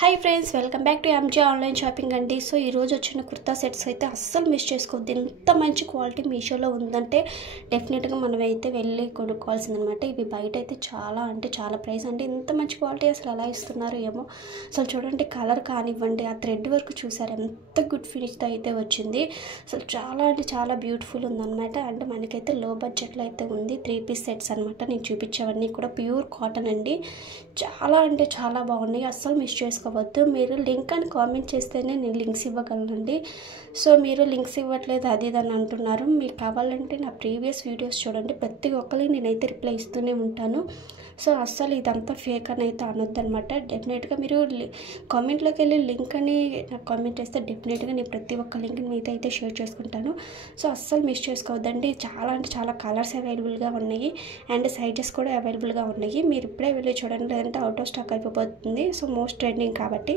Hi friends, welcome back to M J online shopping అండి. So ఈరోజు వచ్చిన కుర్తా సెట్స్ అయితే అస్సలు మిస్ చేసుకోవద్దు. ఎంత మంచి క్వాలిటీ మీషోలో ఉందంటే డెఫినెట్గా మనం అయితే వెళ్ళి కొనుక్కోవాల్సిందనమాట. ఇవి బయట అయితే చాలా అంటే చాలా ప్రైస్ అంటే ఇంత మంచి క్వాలిటీ అసలు ఎలా ఇస్తున్నారు ఏమో. అసలు చూడండి, కలర్ కానివ్వండి, ఆ థ్రెడ్ వర్క్ చూసారు ఎంత గుడ్ ఫినిష్తో అయితే వచ్చింది. అసలు చాలా అంటే చాలా బ్యూటిఫుల్ ఉందన్నమాట. అంటే మనకైతే లో బడ్జెట్లో అయితే ఉంది. 3 పీస్ సెట్స్ అనమాట. నేను చూపించేవన్నీ కూడా ప్యూర్ కాటన్ అండి. చాలా అంటే చాలా బాగున్నాయి. అస్సలు మిస్ చేసుకోవద్దు. మీరు లింక్ అని కామెంట్ చేస్తేనే నేను లింక్స్ ఇవ్వగలనండి. సో మీరు లింక్స్ ఇవ్వట్లేదు అది ఇది అని అంటున్నారు. మీకు కావాలంటే నా ప్రీవియస్ వీడియోస్ చూడండి. ప్రతి ఒక్కరికి నేనైతే రిప్లై ఇస్తూనే ఉంటాను. సో అస్సలు ఇదంతా ఫేక్ అని అయితే అనొద్దు అనమాట. డెఫినెట్గా మీరు కామెంట్లోకి వెళ్ళి లింక్ అని నాకు కామెంట్ చేస్తే డెఫినెట్గా నేను ప్రతి ఒక్క లింక్ని మీతో అయితే షేర్ చేసుకుంటాను. సో అస్సలు మిస్ చేసుకోవద్దండి. చాలా అంటే చాలా కలర్స్ అవైలబుల్గా ఉన్నాయి అండ్ సైజెస్ కూడా అవైలబుల్గా ఉన్నాయి. మీరు ఇప్పుడే వెళ్ళి చూడండి, లేదంటే అవుట్ ఆఫ్ స్టాక్ అయిపోతుంది. సో మోస్ట్ ట్రెండింగ్ కాబట్టి